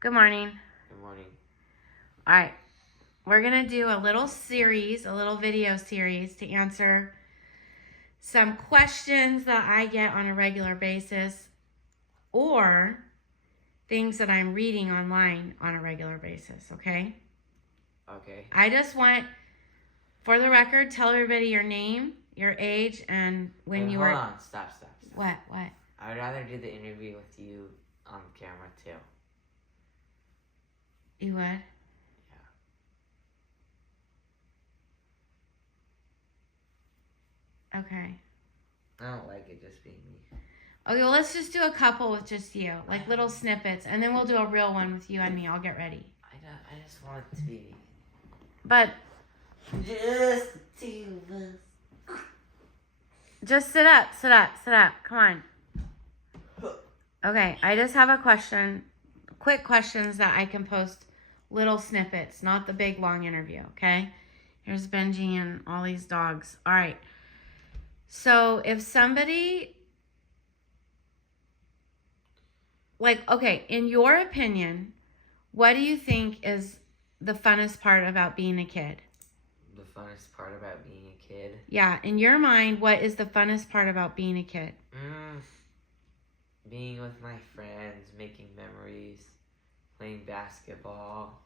Good morning. Good morning. All right. We're going to do a little series, a little video series to answer some questions that I get on a regular basis or things that I'm reading online on a regular basis, okay? Okay. I just want, for the record, tell everybody your name, your age, and when Wait, you hold were... on. Stop. What? I would rather do the interview with you on camera, too. You would? Yeah. Okay. I don't like it just being me. Okay, well, let's just do a couple with just you, like little snippets, and then we'll do a real one with you and me. I'll get ready. I just want it to be... But... Just two of us. Just sit up. Come on. Okay, I just have a question. Quick questions that I can post little snippets, not the big long interview, okay? Here's Benji and all these dogs. All right. So if somebody, okay, in your opinion, what do you think is the funnest part about being a kid? The funnest part about being a kid? Yeah, in your mind, what is the funnest part about being a kid? Being with my friends, making memories, playing basketball,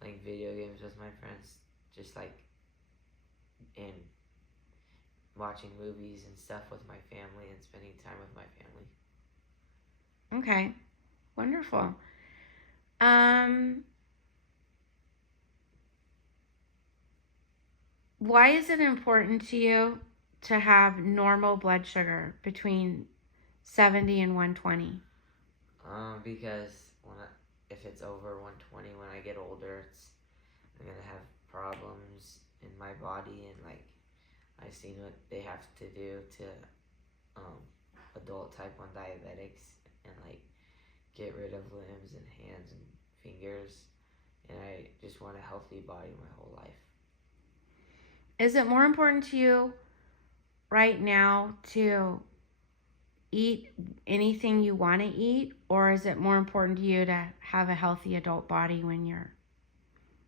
playing video games with my friends, and watching movies and stuff with my family and spending time with my family. Okay, wonderful. Why is it important to you to have normal blood sugar between 70 and 120? Because if it's over 120 when I get older, I'm gonna have problems in my body, and I've seen what they have to do to adult type 1 diabetics, and get rid of limbs and hands and fingers, and I just want a healthy body my whole life. Is it more important to you right now to eat anything you want to eat, or is it more important to you to have a healthy adult body when you're...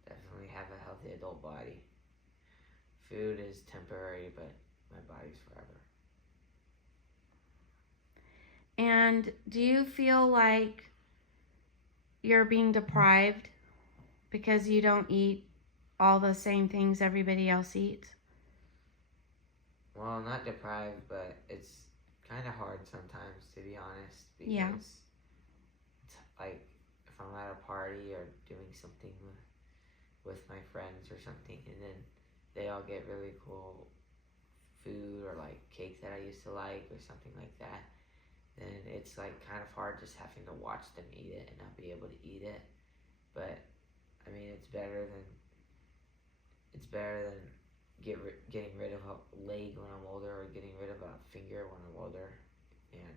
Definitely have a healthy adult body. Food is temporary, but my body's forever. And do you feel like you're being deprived because you don't eat all the same things everybody else eats? Well, not deprived, but it's kind of hard sometimes, to be honest, because Yeah. it's like if I'm at a party or doing something with my friends or something, and then they all get really cool food or cake that I used to like or something like that, then it's kind of hard just having to watch them eat it and not be able to eat it. But I mean, it's better than getting rid of a leg when I'm older, or getting rid of a finger when I'm older. And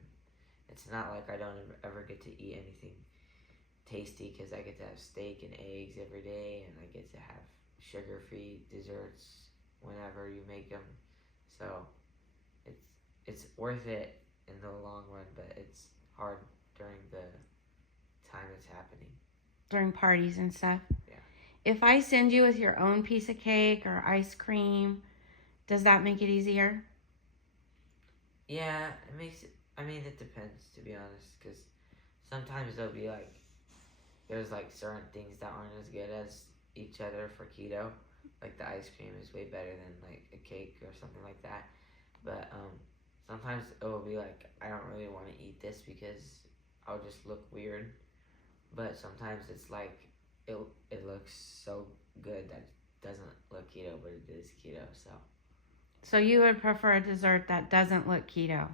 it's not like I don't ever get to eat anything tasty, because I get to have steak and eggs every day, and I get to have sugar-free desserts whenever you make them. So it's worth it in the long run, but it's hard during the time it's happening. During parties and stuff? Yeah. If I send you with your own piece of cake or ice cream, does that make it easier? Yeah, it makes it... I mean, it depends, to be honest, because sometimes there'll be there's certain things that aren't as good as each other for keto. Like the ice cream is way better than a cake or something like that. But sometimes it will be I don't really want to eat this because I'll just look weird. But sometimes it's it looks so good that it doesn't look keto, but it is keto. So you would prefer a dessert that doesn't look keto?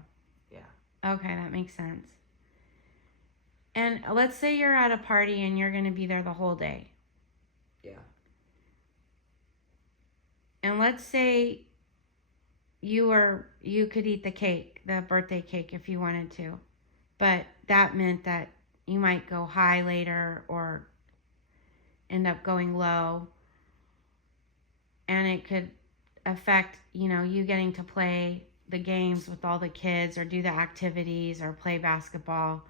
Yeah. Okay, that makes sense. And let's say you're at a party and you're going to be there the whole day. Yeah. And let's say you could eat the cake, the birthday cake, if you wanted to. But that meant that you might go high later or end up going low. And it could affect, you getting to play the games with all the kids or do the activities or play basketball.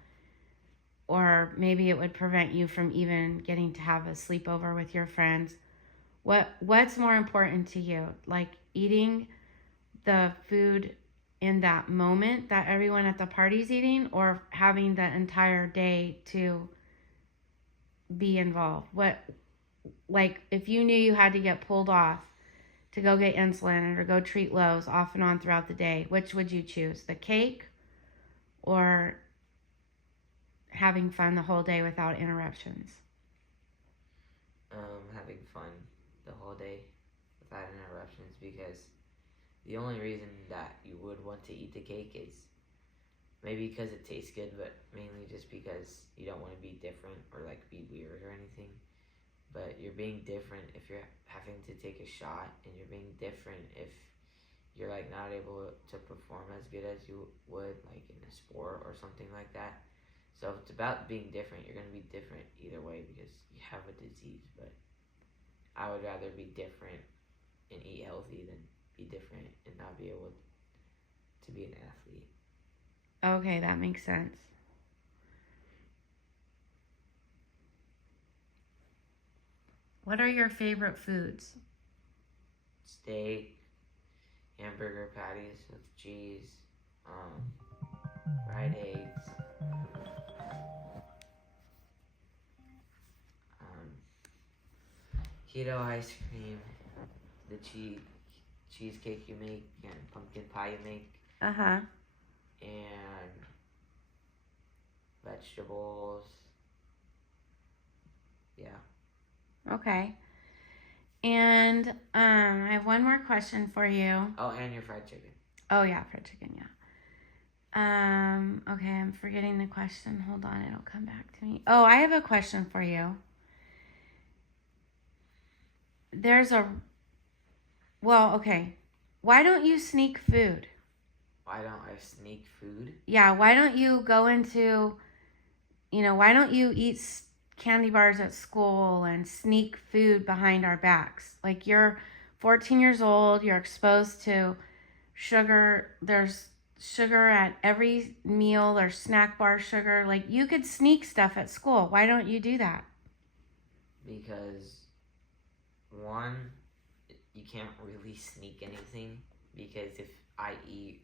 or maybe it would prevent you from even getting to have a sleepover with your friends. What's more important to you? Like eating the food in that moment that everyone at the party's eating, or having the entire day to be involved? What, like, if you knew you had to get pulled off to go get insulin or go treat Lowe's off and on throughout the day, which would you choose? The cake or having fun the whole day without interruptions? Having fun the whole day without interruptions, because the only reason that you would want to eat the cake is maybe because it tastes good, but mainly just because you don't want to be different or like be weird or anything. But you're being different if you're having to take a shot, and you're being different if you're like not able to perform as good as you would like in a sport or something like that. So if it's about being different, you're going to be different either way because you have a disease. But I would rather be different and eat healthy than be different and not be able to be an athlete. Okay, that makes sense. What are your favorite foods? Steak, hamburger patties with cheese, fried eggs, keto ice cream, the cheesecake you make, and pumpkin pie you make, Uh-huh. and vegetables. Yeah. Okay. And I have one more question for you. Oh, and your fried chicken. Oh yeah, fried chicken, yeah. Okay, I'm forgetting the question. Hold on, it'll come back to me. Oh, I have a question for you. Okay. Why don't you sneak food? Why don't I sneak food? Yeah, why don't you go into, why don't you eat candy bars at school and sneak food behind our backs? Like, you're 14 years old, you're exposed to sugar. There's sugar at every meal or snack bar sugar. Like, you could sneak stuff at school. Why don't you do that? Because one, you can't really sneak anything, because if I eat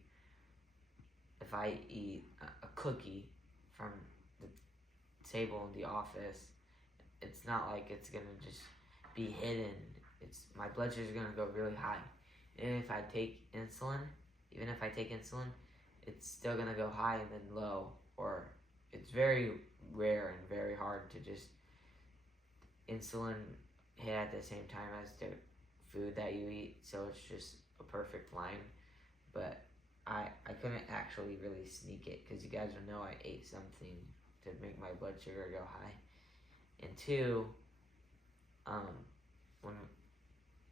a cookie from the table in the office, it's not like it's gonna just be hidden. My blood sugar is gonna go really high. And if I take insulin, it's still gonna go high and then low, or it's very rare and very hard to just insulin hit at the same time as the food that you eat. So it's just a perfect line. But I couldn't actually really sneak it, because you guys would know I ate something to make my blood sugar go high. And two, when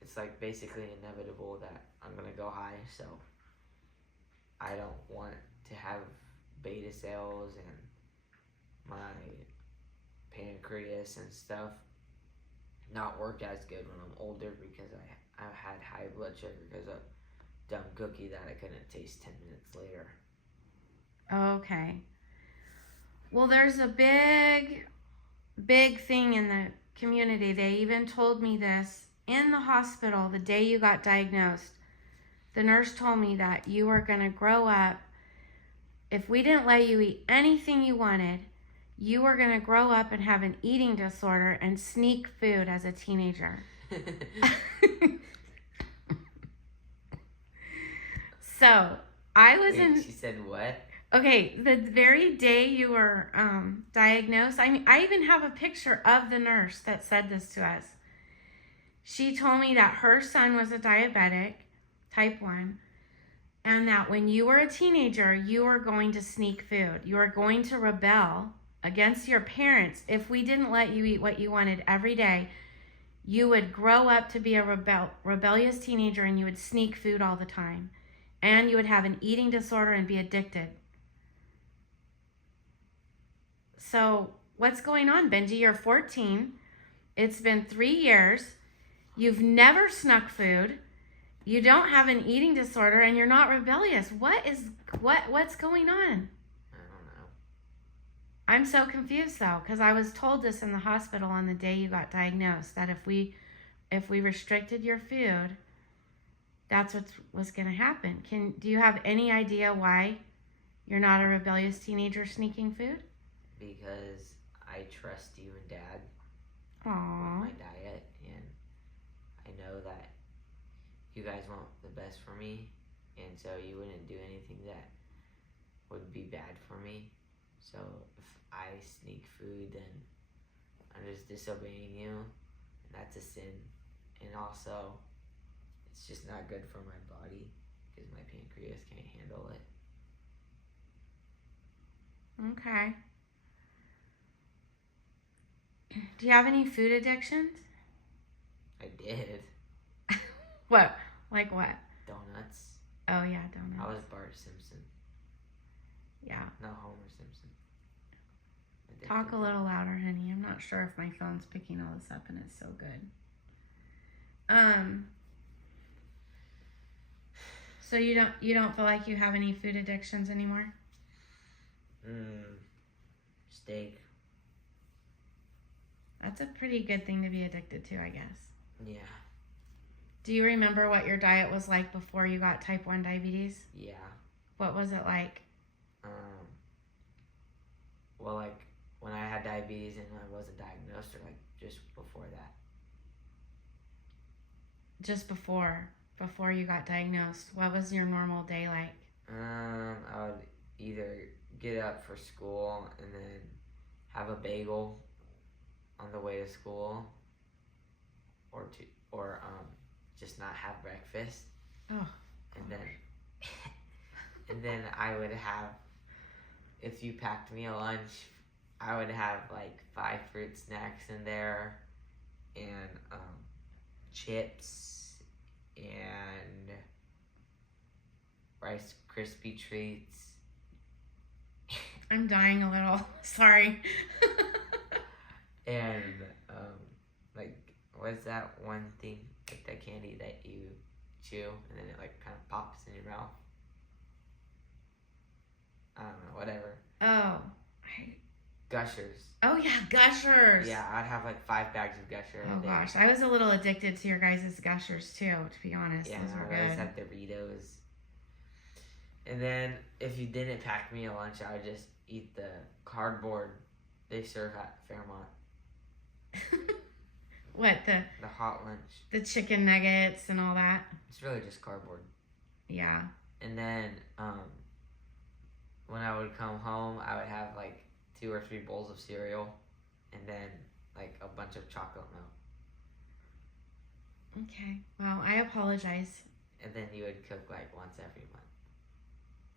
it's like basically inevitable that I'm gonna go high, so I don't want to have beta cells and my pancreas and stuff not work as good when I'm older, because I've had high blood sugar because of dumb cookie that I couldn't taste 10 minutes later. Okay. Well, there's a big thing in the community. They even told me this in the hospital the day you got diagnosed. The nurse told me that you were going to grow up. If we didn't let you eat anything you wanted, you were going to grow up and have an eating disorder and sneak food as a teenager. So, She said what? Okay, the very day you were diagnosed, I even have a picture of the nurse that said this to us. She told me that her son was a diabetic, type 1, and that when you were a teenager, you were going to sneak food. You were going to rebel against your parents. If we didn't let you eat what you wanted every day, you would grow up to be a rebellious teenager, and you would sneak food all the time. And you would have an eating disorder and be addicted. So what's going on, Benji? You're 14. It's been 3 years. You've never snuck food. You don't have an eating disorder, and you're not rebellious. What's going on? I don't know. I'm so confused though, because I was told this in the hospital on the day you got diagnosed that if we restricted your food, that's what was going to happen. Do you have any idea why you're not a rebellious teenager sneaking food? Because I trust you and Dad Aww. with my diet, and I know that you guys want the best for me, and so you wouldn't do anything that would be bad for me. So if I sneak food, then I'm just disobeying you, and that's a sin. And also, it's just not good for my body because my pancreas can't handle it. Okay. Do you have any food addictions? I did. What? Like what? Donuts. Oh yeah, donuts. I was Bart Simpson. Yeah. Not Homer Simpson. Addicted Talk a to little louder, honey. I'm not sure if my phone's picking all this up, and it's so good. So you don't feel like you have any food addictions anymore? Steak. That's a pretty good thing to be addicted to, I guess. Yeah. Do you remember what your diet was like before you got type 1 diabetes? Yeah. What was it like? Well, like when I had diabetes and I wasn't diagnosed, or like just before that. Just before you got diagnosed. What was your normal day like? I would either get up for school and then have a bagel on the way to school, or just not have breakfast. Oh. And then I would have, if you packed me a lunch, I would have like 5 fruit snacks in there, and chips and Rice Krispie treats. I'm dying a little. Sorry. And like, what's that one thing, like that candy that you chew and then it like kind of pops in your mouth? I don't know, whatever. Oh. Gushers. Oh yeah, Gushers. Yeah, I'd have like 5 bags of Gushers. Oh gosh, I was a little addicted to your guys' Gushers too, to be honest. Yeah, Those were I always good. had Doritos. And then if you didn't pack me a lunch, I would just eat the cardboard they serve at Fairmont. What, the hot lunch? The chicken nuggets and all that? It's really just cardboard. Yeah. And then when I would come home, I would have like 2 or 3 bowls of cereal, and then like a bunch of chocolate milk. Okay. Well, I apologize. And then you would cook like once every month.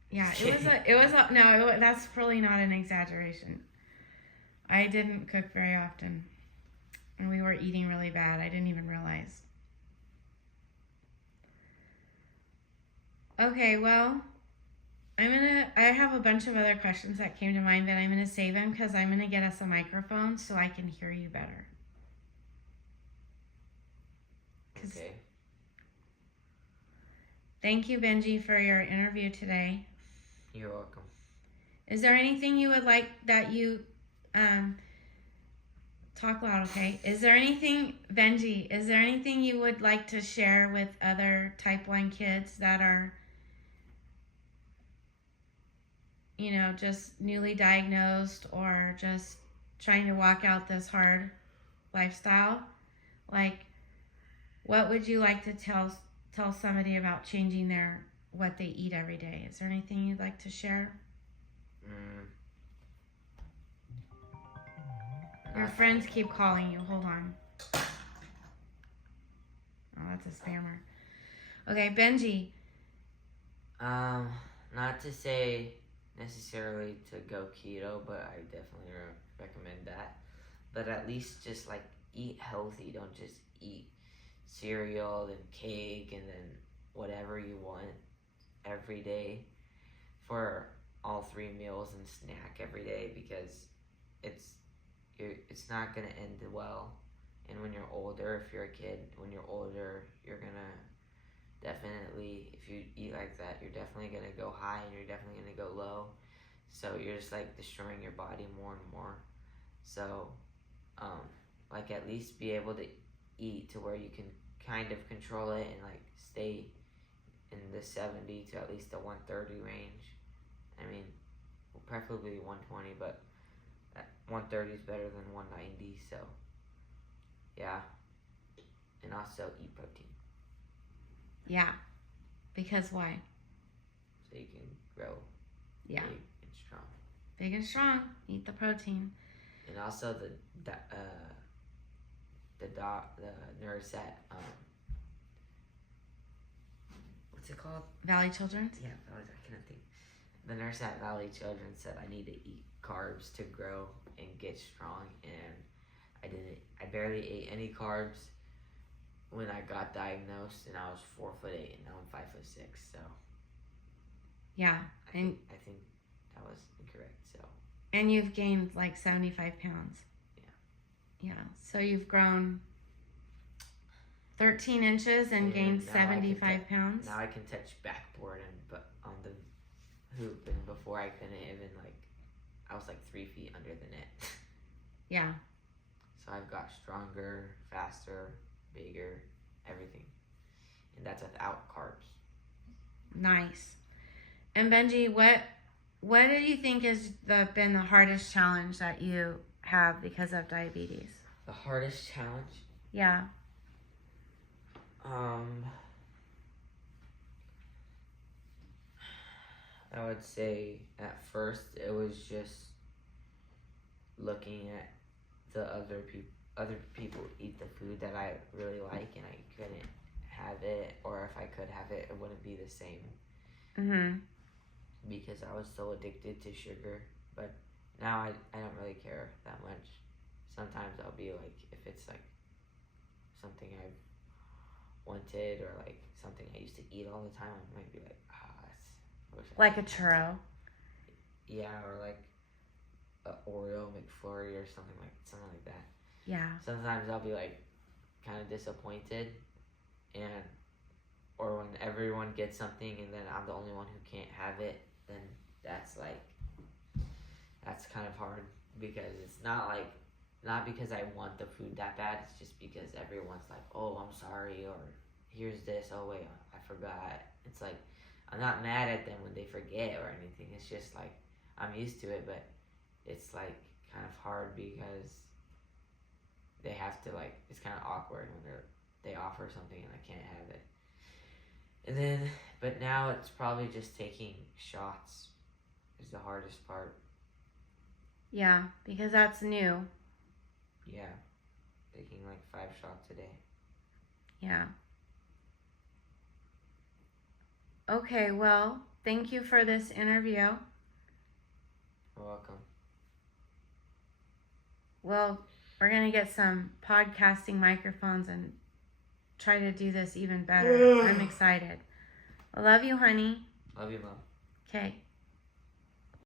Yeah, that's probably not an exaggeration. I didn't cook very often, and we were eating really bad. I didn't even realize. Okay, well, I have a bunch of other questions that came to mind, but I'm gonna save them because I'm gonna get us a microphone so I can hear you better. Okay. Thank you, Benji, for your interview today. You're welcome. Is there anything you would like that you talk loud, okay? Is there anything, Benji, you would like to share with other type 1 kids that are, just newly diagnosed or just trying to walk out this hard lifestyle? Like, what would you like to tell somebody about changing what they eat every day? Is there anything you'd like to share? Your friends keep calling you. Hold on. Oh, that's a spammer. Okay, Benji. Not to say necessarily to go keto, but I definitely recommend that. But at least just like eat healthy. Don't just eat cereal and cake and then whatever you want every day for all 3 meals and snack every day, because it's not gonna end well. And when you're older, if you're a kid, when you're older, you're gonna definitely, if you eat like that, you're definitely gonna go high and you're definitely gonna go low. So you're just like destroying your body more and more. So, like at least be able to eat to where you can kind of control it and like stay in the 70 to at least the 130 range. I mean, preferably 120, but 130 is better than 190. So, yeah, and also eat protein Yeah. Because why? so you can grow Yeah. big and strong. Big and strong. Eat the protein. And also the nurse at what's it called? Valley Children's? Yeah, I cannot think. The nurse at Valley Children's said I need to eat carbs to grow and get strong, and I didn't. I barely ate any carbs when I got diagnosed, and I was 4'8", and now I'm 5'6". So Yeah. I think that was incorrect. So And you've gained like 75 pounds. Yeah. Yeah. So you've grown 13 inches and gained now 75 pounds. Now I can touch backboard and on the hoop, and before I couldn't even I was like 3 feet under the net. Yeah. So I've got stronger, faster, bigger, everything, and that's without carbs. Nice. And Benji, what do you think has been the hardest challenge that you have because of diabetes? The hardest challenge? Yeah. I would say at first it was just looking at the other people eat the food that I really like, and I couldn't have it, or if I could have it, it wouldn't be the same. Mhm. Because I was so addicted to sugar. But now I don't really care that much. Sometimes I'll be like, if it's like something I've wanted, or like something I used to eat all the time, I might be like, I wish I Like a could have churro. that. Yeah, or like a Oreo McFlurry or something like that. Yeah. Sometimes I'll be like kind of disappointed, or when everyone gets something and then I'm the only one who can't have it, then that's kind of hard, because it's not because I want the food that bad. It's just because everyone's like, oh, I'm sorry, or here's this, oh wait, I forgot. It's like, I'm not mad at them when they forget or anything. It's just like, I'm used to it, but it's like kind of hard because they have to it's kind of awkward when they offer something and I can't have it. And then, but now it's probably just taking shots is the hardest part. Yeah, because that's new. Yeah, taking 5 shots a day. Yeah. Okay, well, thank you for this interview. You're welcome. Well, we're going to get some podcasting microphones and try to do this even better. I'm excited. I love you, honey. Love you, Mom. Okay.